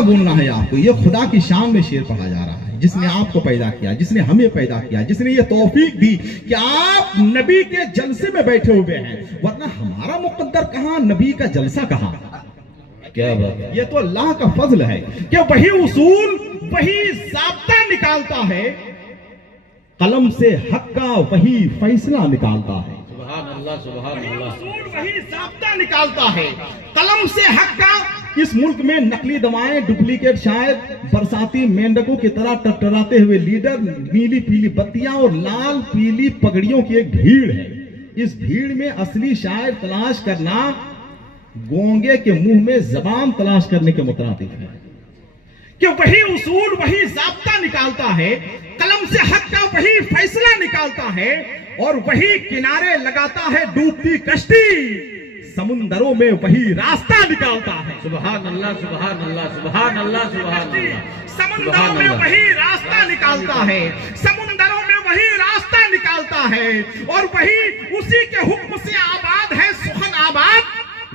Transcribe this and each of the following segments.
दोबारा बोलना है आपको, ये खुदा की शान में शेर पढ़ा जा रहा है, जिसने आपको पैदा किया, जिसने हमें पैदा किया, जिसने ये तौफीक दी कि आप नबी के जलसे में बैठे हुए हैं, वरना हमारा मुकद्दर कहाँ, नबी का जलसा कहाँ। क्या बात, ये तो अल्लाह का फजल है कि वही उसूल, वही ज़ाब्ता निकालता है, कलम से हक का वही फैसला निकालता है। सुभान अल्लाह, सुभान अल्लाह। वही ज़ाब्ता निकालता है, कलम से हक का। इस मुल्क में नकली दवाएं, डुप्लीकेट शायर, बरसाती मेंढकों की तरह टटराते हुए लीडर, नीली पीली बत्तियां और लाल पीली पगड़ियों की एक भीड़ है। इस भीड़ में असली शायर तलाश करना गोंगे के मुंह में जबान तलाश करने के मुतरादिफ है कि वही उसूल, वही ज़ाब्ता निकालता है, कलम से हक का वही फैसला निकालता है, और वही किनारे लगाता है डूबती कश्ती, समुंदरों में वही रास्ता निकालता है। सुभान अल्लाह, सुभान अल्लाह, सुभान अल्लाह, सुभान अल्लाह। समुंदरों में वही रास्ता निकालता है, समुंदरों में वही रास्ता निकालता है, और वही उसी के हुक्म से आबाद है सुखन आबाद,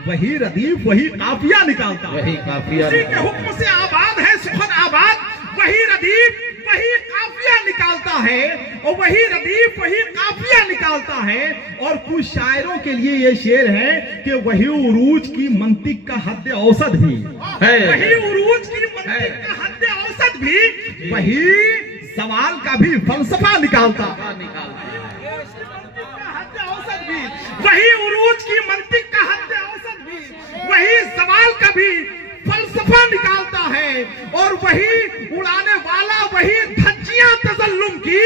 वही रदीफ वही काफिया निकालता है, वही काफिया, उसी के हुक्म से आबाद है सुखन आबाद, वही रदीफ वही काफिया निकालता है, और वही रदीफ वही काफिया निकालता है। और कुछ शायरों के लिए ये शेर है कि वही उरूज की मंतिक का हद औसत भी है, वही उरूज की मंतिक का हद औसत भी, वही सवाल का भी फलसफा निकालता, वही उरूज की मंतिक का हद औसत भी, वही सवाल का भी फलसफा निकालता है, और वही उड़ाने वाला, वही धज्जियां तज़ल्लुम की,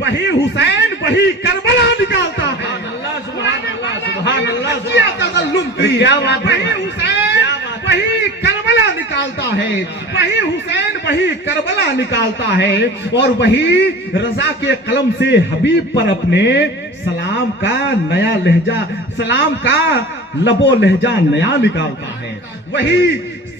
वही हुसैन वही करबला निकालता है। सुभान अल्लाह, सुभान अल्लाह। धज्जियां तज़ल्लुम की, वही हुसैन वही करबला निकालता है, वही हुसैन वही करबला निकालता है, और वही रजा के कलम से हबीब पर अपने सलाम का नया लहजा, सलाम का लबो लहजा नया निकालता है, वही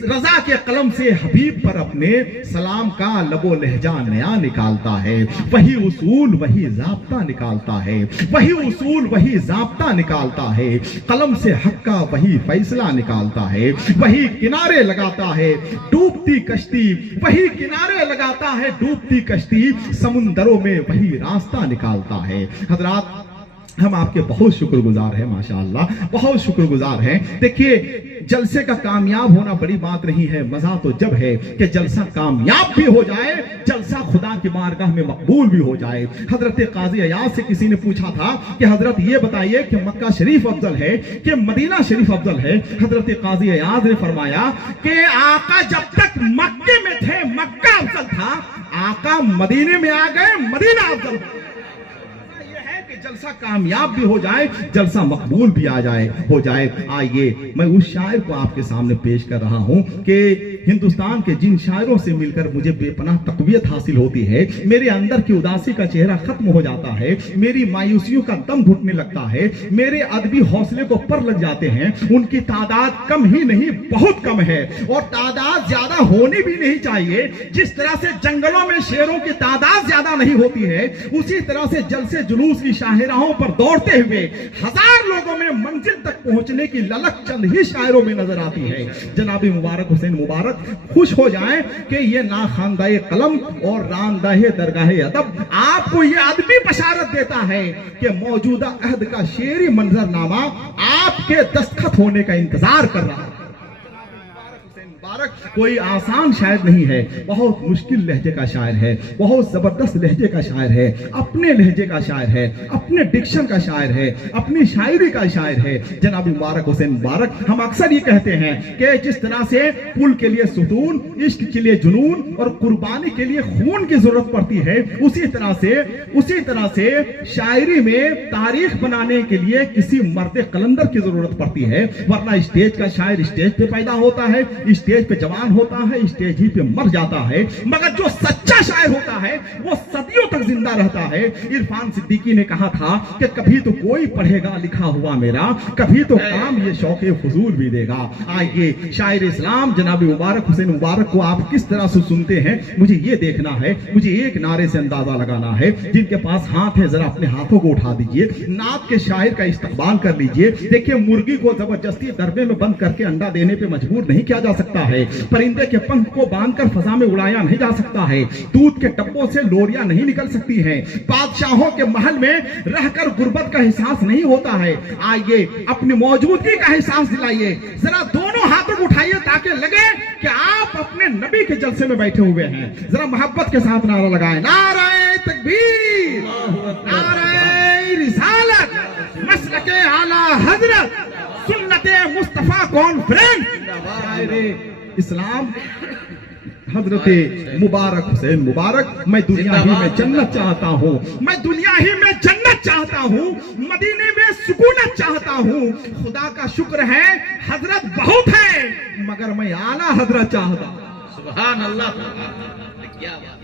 रजा के कलम से हबीब पर अपने सलाम का लबो लहजा नया निकालता है, वही उसूल वही ज़ाब्ता निकालता है, वही उसूल वही ज़ाब्ता निकालता है, कलम से हक का वही फैसला निकालता है, वही किनारे लगाता है डूबती कश्ती, वही किनारे लगाता है डूबती कश्ती, समुंदरों में वही रास्ता निकालता है। हज़रात, हम आपके बहुत शुक्रगुजार हैं, माशाअल्लाह बहुत शुक्रगुजार हैं। देखिए, जलसे का कामयाब होना बड़ी बात नहीं है, मजा तो जब है कि जलसा कामयाब भी हो जाए, जलसा खुदा की बारगाह में मकबूल भी हो जाए। हजरत काजी अयाज से किसी ने पूछा था कि हजरत ये बताइए कि मक्का शरीफ अफजल है कि मदीना शरीफ अफजल है। हजरत काजी अयाज ने फरमाया कि आका जब तक मक्के में थे मक्का अफजल था, आका मदीने में आ गए मदीना अफजल। जलसा कामयाब भी हो जाए, जलसा मकबूल भी आ जाए हो जाए। आइए, मैं उस शायर को आपके सामने पेश कर रहा हूं कि हिंदुस्तान के जिन शायरों से मिलकर मुझे बेपनाह तक़वियत हासिल होती है, मेरे अंदर की उदासी का चेहरा खत्म हो जाता है, मेरी मायूसियों का दम घुटने लगता है, मेरे अदबी हौसले को पर लग जाते हैं। उनकी तादाद कम ही नहीं बहुत कम है, और तादाद ज्यादा होनी भी नहीं चाहिए। जिस तरह से जंगलों में शेरों की तादाद ज्यादा नहीं होती है, उसी तरह से जलसे जुलूस की शाहराहों पर दौड़ते हुए हजार लोगों में मंजिल तक पहुंचने की ललक चंद ही शायरों में नजर आती है। जनाब मुबारक हुसैन मुबारक खुश हो जाएं कि ये ना खानदाए कलम और रानदाहे दरगाहे अदब आपको ये अदबी बशारत देता है कि मौजूदा अहद का शेरी मंजरनामा आपके दस्तखत होने का इंतजार कर रहा है। कोई आसान शायर नहीं है, बहुत मुश्किल लहजे का शायर है, बहुत जबरदस्त लहजे का शायर है, अपने लहजे का शायर है, अपने डिक्शन का शायर है, अपनी शायरी का शायर है जनाब मुबारक हुसैन मुबारक। हम अक्सर ये कहते हैं कि जिस तरह से पुल के लिए सुतून, इश्क के लिए जुनून और कुर्बानी के लिए खून की जरूरत पड़ती है, उसी तरह से शायरी में तारीख बनाने के लिए किसी मर्द कलंदर की जरूरत पड़ती है। वरना स्टेज का शायर स्टेज पे पैदा होता है, स्टेज पे जवान होता है, स्टेज ही पे मर जाता है, मगर जो सच्चा शायर होता है वो सदियों तक जिंदा रहता है। इरफान सिद्दीकी ने कहा था कि कभी तो कोई पढ़ेगा लिखा हुआ मेरा, कभी तो काम ये शौके फजूल भी देगा। आइए, शायर इस्लाम जनाब मुबारक हुसैन मुबारक को आप किस तरह से सुनते हैं, मुझे ये देखना है, मुझे एक नारे से अंदाजा लगाना है। जिनके पास हाथ है जरा अपने हाथों को उठा दीजिए, नात के शायर का इस्तकबाल कर लीजिए। देखिए, मुर्गी को जबरदस्ती दरबे में बंद करके अंडा देने पे मजबूर नहीं किया जा सकता है। है, परिंदे के पंख को बांधकर फजा में उड़ाया नहीं जा सकता है, दूध के डब्बों से लोरियां नहीं निकल सकती हैं, बादशाहों के महल में रहकर गुर्बत का एहसास नहीं होता है। आइए अपनी मौजूदगी का एहसास दिलाइए, जरा दोनों हाथों को उठाइए ताकि लगे कि आप अपने नबी के जलसे में बैठे हुए हैं। जरा मोहब्बत के साथ नारा लगाएं, नारे तकबीर, नारे रिसालत, मसलके आला हजरत, सुन्नते मुस्तफा कॉन्फ्रेंस, इस्लाम हजरते मुबारक हुसैन मुबारक। मैं दुनिया ही में जन्नत चाहता हूँ, मैं दुनिया ही में जन्नत चाहता हूँ, मदीने में सुकूनत चाहता हूँ। खुदा का शुक्र है हजरत बहुत है, मगर मैं आला हजरत चाहता हूँ। सुभान अल्लाह, क्या बात।